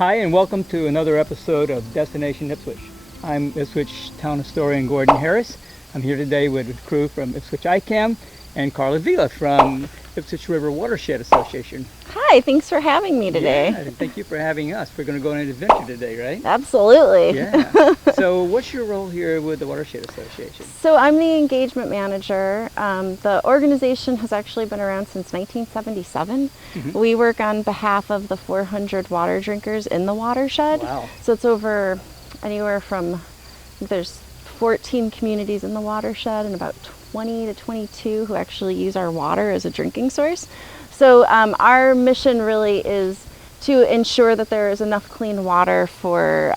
Hi, and welcome to another episode of Destination Ipswich. I'm Ipswich Town Historian Gordon Harris. I'm here today with a crew from Ipswich ICAM and Carla Villa from Ipswich River Watershed Association. Hi, thanks for having me today. Yeah, thank you for having us. We're going to go on an adventure today, right? Absolutely. Yeah. So what's your role here with the Watershed Association? So I'm the engagement manager. The organization has actually been around since 1977. Mm-hmm. We work on behalf of the 400 water drinkers in the watershed. Wow. So it's over anywhere from, I think there's 14 communities in the watershed and about 20 to 22 who actually use our water as a drinking source. So our mission really is to ensure that there is enough clean water for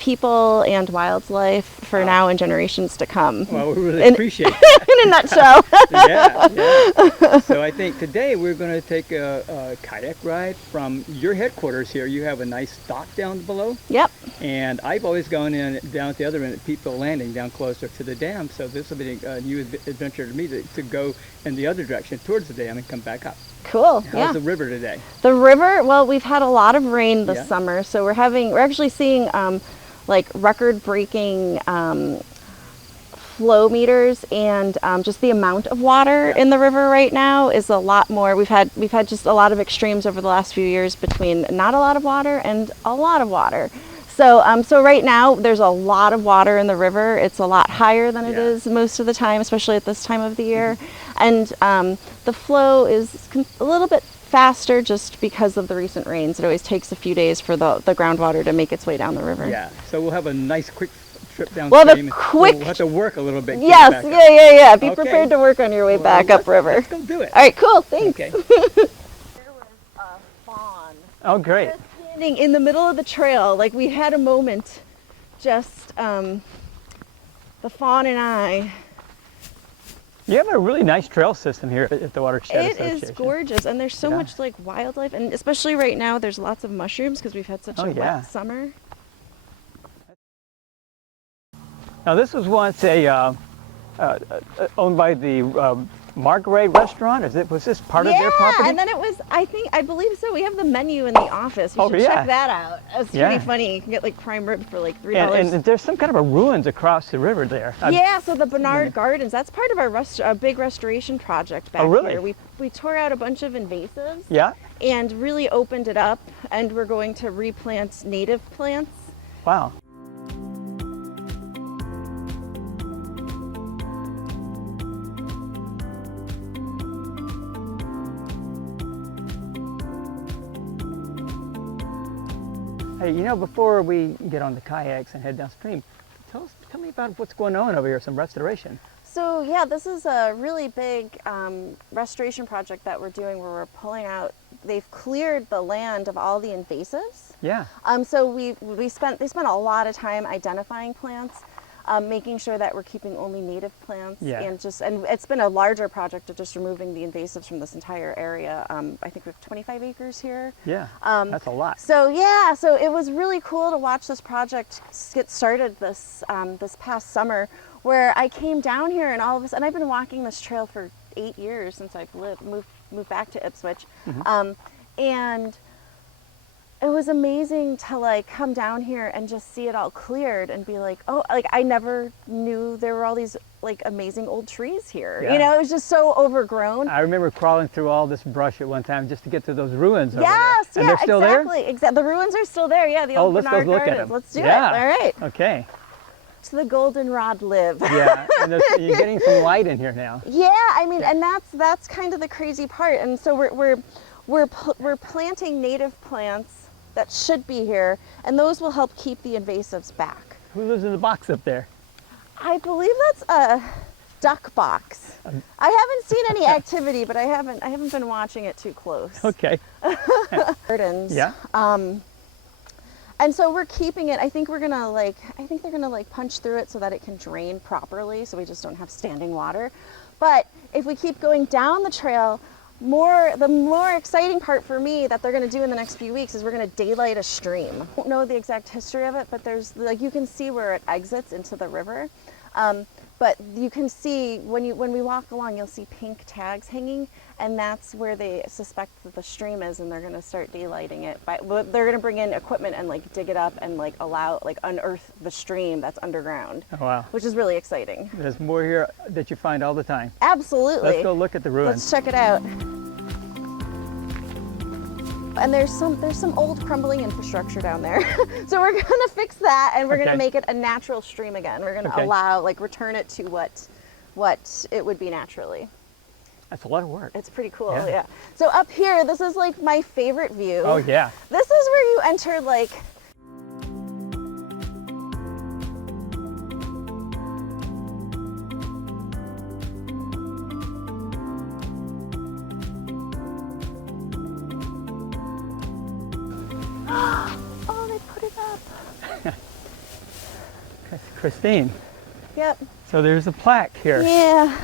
people and wildlife for now and generations to come. Well, we really appreciate that. In a nutshell. Yeah. So I think today we're going to take a kayak ride from your headquarters here. You have a nice dock down below. Yep. And I've always gone in down at the other end at Peatfield Landing, down closer to the dam. So this will be a new adventure to me to go in the other direction towards the dam and come back up. Cool. How's the river today? The river, well, we've had a lot of rain this summer, so we're actually seeing like record-breaking flow meters, and just the amount of water in the river right now is a lot more. We've had just a lot of extremes over the last few years between not a lot of water and a lot of water. So so right now there's a lot of water in the river. It's a lot higher than it is most of the time, especially at this time of the year. And the flow is a little bit faster just because of the recent rains. It always takes a few days for the groundwater to make its way down the river. Yeah, so we'll have a nice quick trip downstream. We'll have to work a little bit. Yes, yeah. Be prepared to work on your way back upriver. Let's go do it. All right, cool, thanks. Okay. There was a fawn. Oh, great. Just standing in the middle of the trail, like we had a moment, just the fawn and I. You have a really nice trail system here at the Watershed Association. It is gorgeous, and there's so much like wildlife, and especially right now there's lots of mushrooms because we've had such a wet summer. Now this was once owned by the Marguery Restaurant. Was this part of their property? Yeah, and then it was, I believe so. We have the menu in the office. You should check that out. It's pretty funny. You can get like prime rib for like $3. And there's some kind of a ruins across the river there. Yeah, so the Bernard Gardens, that's part of our big restoration project back here. We tore out a bunch of invasives and really opened it up, and we're going to replant native plants. Wow. Hey, before we get on the kayaks and head downstream, tell me about what's going on over here, some restoration. So yeah, this is a really big restoration project that we're doing where we're pulling out, they've cleared the land of all the invasives. Yeah. So they spent a lot of time identifying plants, making sure that we're keeping only native plants, and it's been a larger project of just removing the invasives from this entire area. I think we have 25 acres here. Yeah, that's a lot. So so it was really cool to watch this project get started this past summer, where I came down here and all of a sudden, I've been walking this trail for 8 years since I've moved back to Ipswich, and it was amazing to like come down here and just see it all cleared and be like, oh, like I never knew there were all these like amazing old trees here. It was just so overgrown. I remember crawling through all this brush at one time just to get to those ruins over there. Yes, and they're still there? Exactly. The ruins are still there. Yeah, the old Bernard Gardens. Look at them. Let's do it. All right. Okay. So the goldenrod live. Yeah, and you're getting some light in here now. Yeah, I mean, and that's kind of the crazy part. And so we're planting native plants that should be here, and those will help keep the invasives back. Who lives in the box up there? I believe that's a duck box. I haven't seen any activity, but I haven't been watching it too close. Okay. Gardens. Yeah. And so we're keeping it. I think they're gonna punch through it so that it can drain properly, so we just don't have standing water. But if we keep going down the trail, the more exciting part for me that they're going to do in the next few weeks is we're going to daylight a stream. I don't know the exact history of it, but there's you can see where it exits into the river. But you can see when we walk along, you'll see pink tags hanging, and that's where they suspect that the stream is, and they're going to start daylighting it. They're going to bring in equipment and like dig it up and like unearth the stream that's underground. Oh, wow. Which is really exciting. There's more here that you find all the time. Absolutely. Let's go look at the ruins. Let's check it out. And there's some old crumbling infrastructure down there. So we're gonna fix that, and we're gonna make it a natural stream again. We're gonna return it to what it would be naturally. That's a lot of work. It's pretty cool, yeah. So up here, this is like my favorite view. Oh yeah. This is where you enter like oh, they put it up. Christine. Yep. So there's a plaque here. Yeah.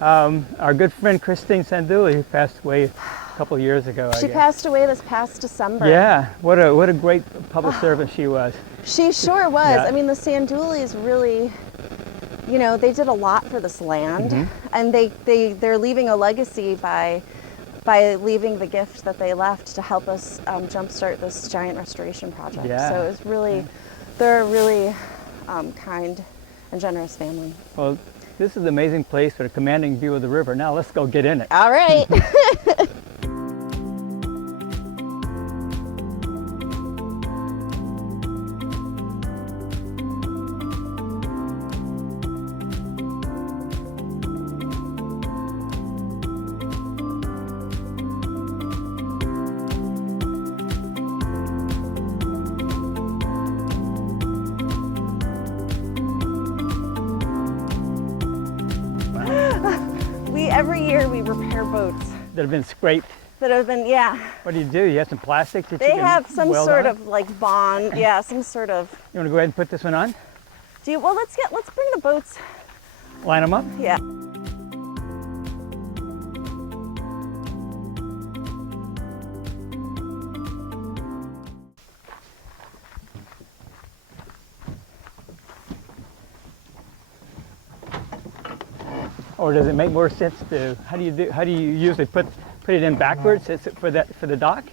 Our good friend Christine Sanduli, who passed away a couple of years ago. She passed away this past December. Yeah. What a great public servant she was. She sure was. Yeah. I mean, the Sandulis really, you know, they did a lot for this land, and they're leaving a legacy by leaving the gift that they left to help us jumpstart this giant restoration project. Yeah. So it was really, they're a really kind and generous family. Well, this is an amazing place with a commanding view of the river. Now let's go get in it. All right. Every year we repair boats That have been scraped. that have been, yeah. What do? You have some plastic that They you can have some weld sort on? of like bond, yeah, some sort of. You want to go ahead and put this one on? Well, let's bring the boats. Line them up? Yeah. Or does it make more sense to, how do you usually put it in backwards for the dock?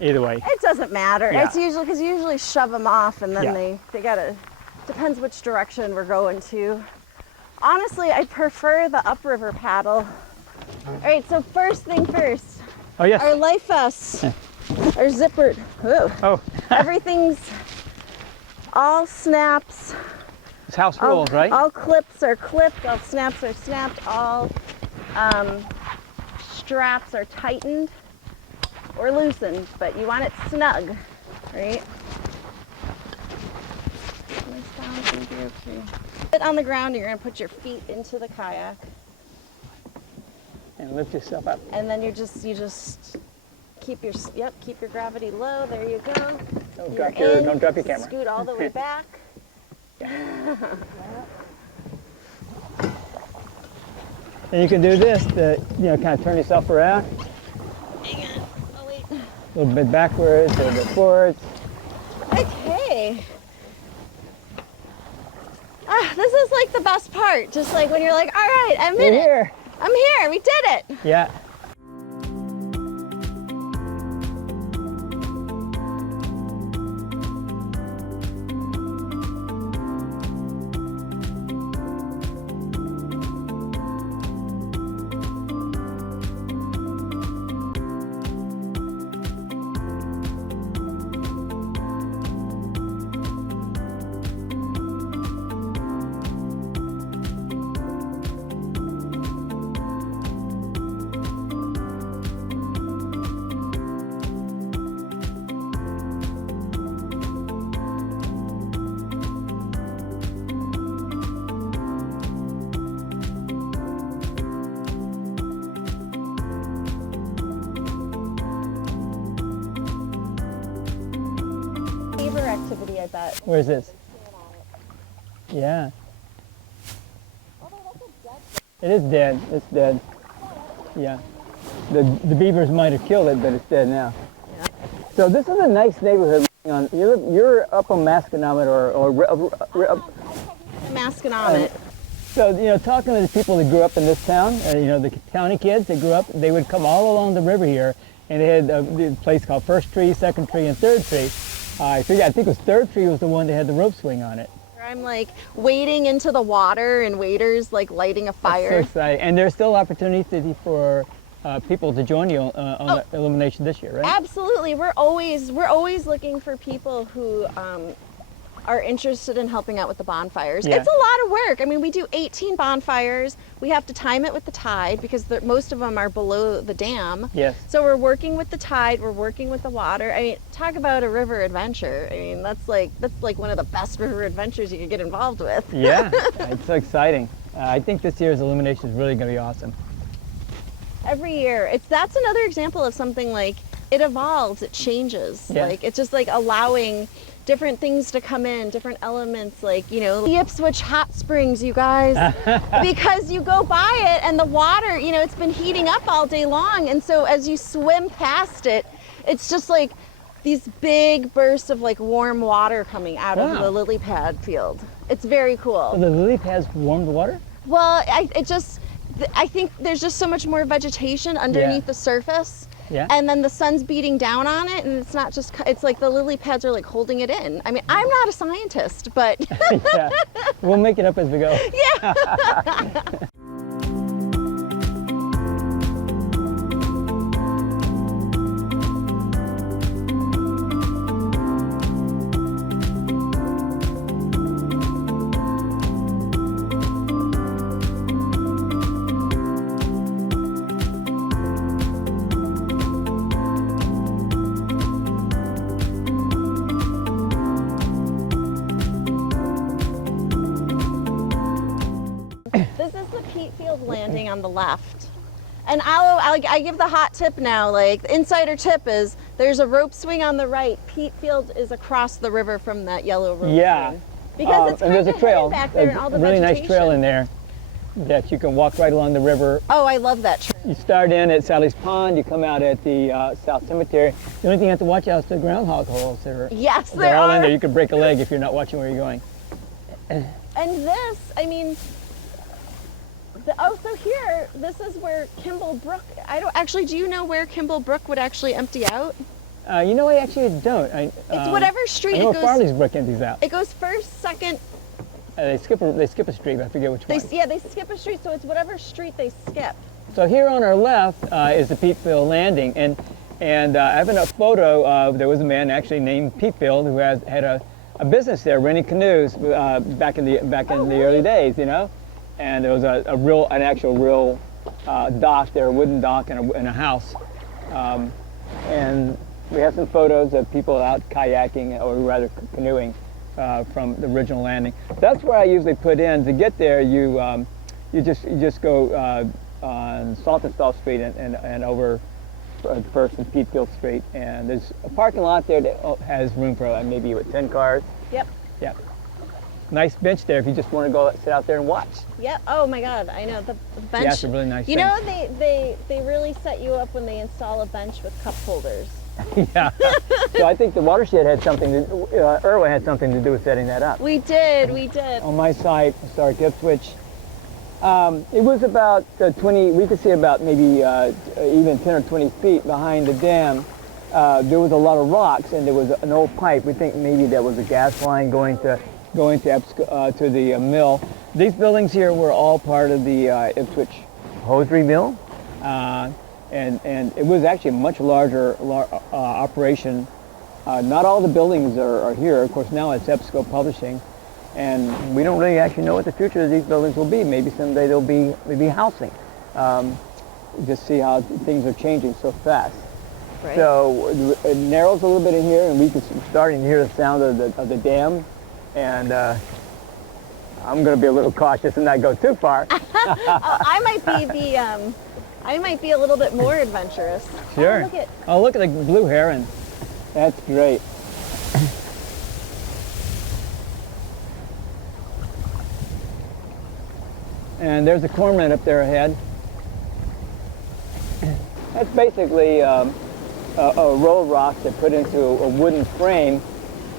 Either way. It doesn't matter. Yeah. It's usually, because you usually shove them off, and then Yeah. they gotta, depends which direction we're going to. Honestly, I prefer the upriver paddle. All right, so first thing first, Oh yes. our life vests are zippered. Whoa. Oh, Everything's all snaps. it's house rules, right? All clips are clipped, all snaps are snapped, all straps are tightened or loosened, but you want it snug, right? Nice balance and be okay. Sit on the ground, you're gonna put your feet into the kayak, And lift yourself up. and then you just keep your gravity low. There you go. Don't You're don't drop your camera. Scoot all the way back. And you can do this to, kind of turn yourself around. Hang on. Oh wait. A little bit backwards, a little bit forwards. Okay. This is like the best part. Just like when you're like, all right, I'm in You're it. here. I'm here. We did it. Yeah. Activity, I bet. Where is this? Yeah. It is dead. It's dead. Yeah. The beavers might have killed it, but it's dead now. Yeah. So this is a nice neighborhood. You're up on Masconomet or basking on it. So, talking to the people that grew up in this town, the county kids that grew up, they would come all along the river here, and they had a place called First Tree, Second Tree, and Third Tree. I think it was Third Tree was the one that had the rope swing on it. I'm like wading into the water and waders like lighting a fire. That's so exciting. And there's still opportunity for people to join you on the illumination this year, right? Absolutely. We're always looking for people who are interested in helping out with the bonfires. Yeah. It's a lot of work. I mean, we do 18 bonfires. We have to time it with the tide because most of them are below the dam. Yes. So we're working with the tide, we're working with the water. I mean, talk about a river adventure. I mean, that's like one of the best river adventures you could get involved with. Yeah, it's so exciting. I think this year's illumination is really going to be awesome. Every year, that's another example of something like it evolves, it changes. Yeah. Like it's just like allowing different things to come in, different elements, like, the Ipswich hot springs, you guys, because you go by it and the water, it's been heating up all day long. And so as you swim past it, it's just like these big bursts of like warm water coming out of the lily pad field. It's very cool. So the lily pads warm the water? Well, I think there's just so much more vegetation underneath the surface. Yeah. And then the sun's beating down on it, and it's like the lily pads are like holding it in. I mean, I'm not a scientist, but yeah. We'll make it up as we go. Yeah. This is the Peatfield Landing on the left. And I give the hot tip now, like the insider tip is there's a rope swing on the right. Peatfield is across the river from that yellow rope swing. Because it's and there's a trail, back there and all the really vegetation. nice trail in there that you can walk right along the river. Oh, I love that trail. You start in at Sally's Pond, you come out at the South Cemetery. The only thing you have to watch out is the groundhog holes. Yes, they're all are. in there. You could break a leg if you're not watching where you're going. And this, I mean, so here, this is where Kimball Brook, do you know where Kimball Brook would actually empty out? I actually don't. It's whatever street I know it goes. Farley's Brook empties out. It goes first, second. They skip a street, but I forget which one. They skip a street, so it's whatever street they skip. So here on our left is the Peatfield Landing, and I have a photo. There was a man actually named Peatfield who had a business there, renting canoes back in the early days, And there was an actual real dock there, a wooden dock and a house. And we have some photos of people out kayaking, or rather canoeing, from the original landing. That's where I usually put in. To get there, you just go on Saltonstall Street and over First and Peatfield Street. And there's a parking lot there that has room for maybe 10 cars. Yep. Yeah. Nice bench there if you just want to go sit out there and watch. Yep. Oh my God, I know the bench. Yeah, it's a really nice bench. They really set you up when they install a bench with cup holders. Yeah. So I think the watershed had Irwin had something to do with setting that up. We did. On my site, Historic Ipswich, it was about 20, we could see about maybe even 10 or 20 feet behind the dam. There was a lot of rocks and there was an old pipe. We think maybe that was a gas line going to the mill. These buildings here were all part of the Ipswich hosiery mill. And it was actually a much larger operation. Not all the buildings are here. Of course, now it's EBSCO Publishing, and we don't really actually know what the future of these buildings will be. Maybe someday they'll be housing. Just see how things are changing so fast. Right. So it narrows a little bit in here, and we can starting to hear the sound of the dam. And I'm going to be a little cautious and not go too far. I might be a little bit more adventurous. Sure. Look at the blue heron. That's great. And there's a cormorant up there ahead. That's basically a roll of rocks that put into a wooden frame,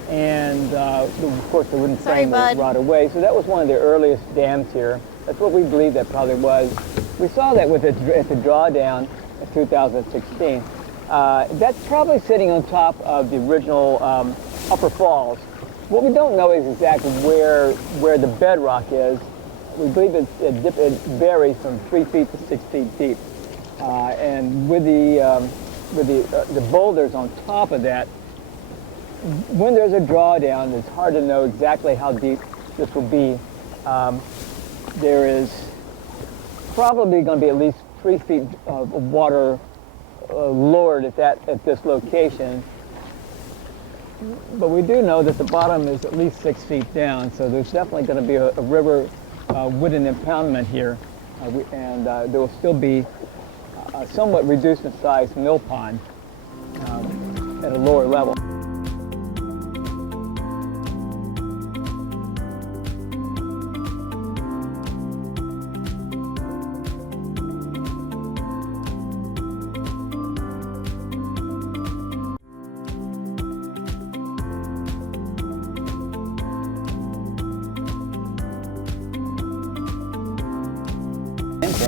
and of course the wooden Sorry, frame will bud. rot away. So that was one of the earliest dams here. That's what we believe that probably was. We saw that with at the drawdown in 2016. That's probably sitting on top of the original upper falls. What we don't know is exactly where the bedrock is. We believe it varies from 3 feet to 6 feet deep. And with the boulders on top of that, when there's a drawdown, it's hard to know exactly how deep this will be. There is probably going to be at least 3 feet of water lowered at this location. But we do know that the bottom is at least 6 feet down, so there's definitely going to be a river wooden impoundment here, and there will still be a somewhat reduced in size mill pond at a lower level.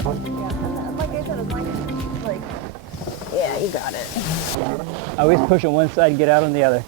Like I said, as long as, like, yeah, you got it. I always push on one side and get out on the other.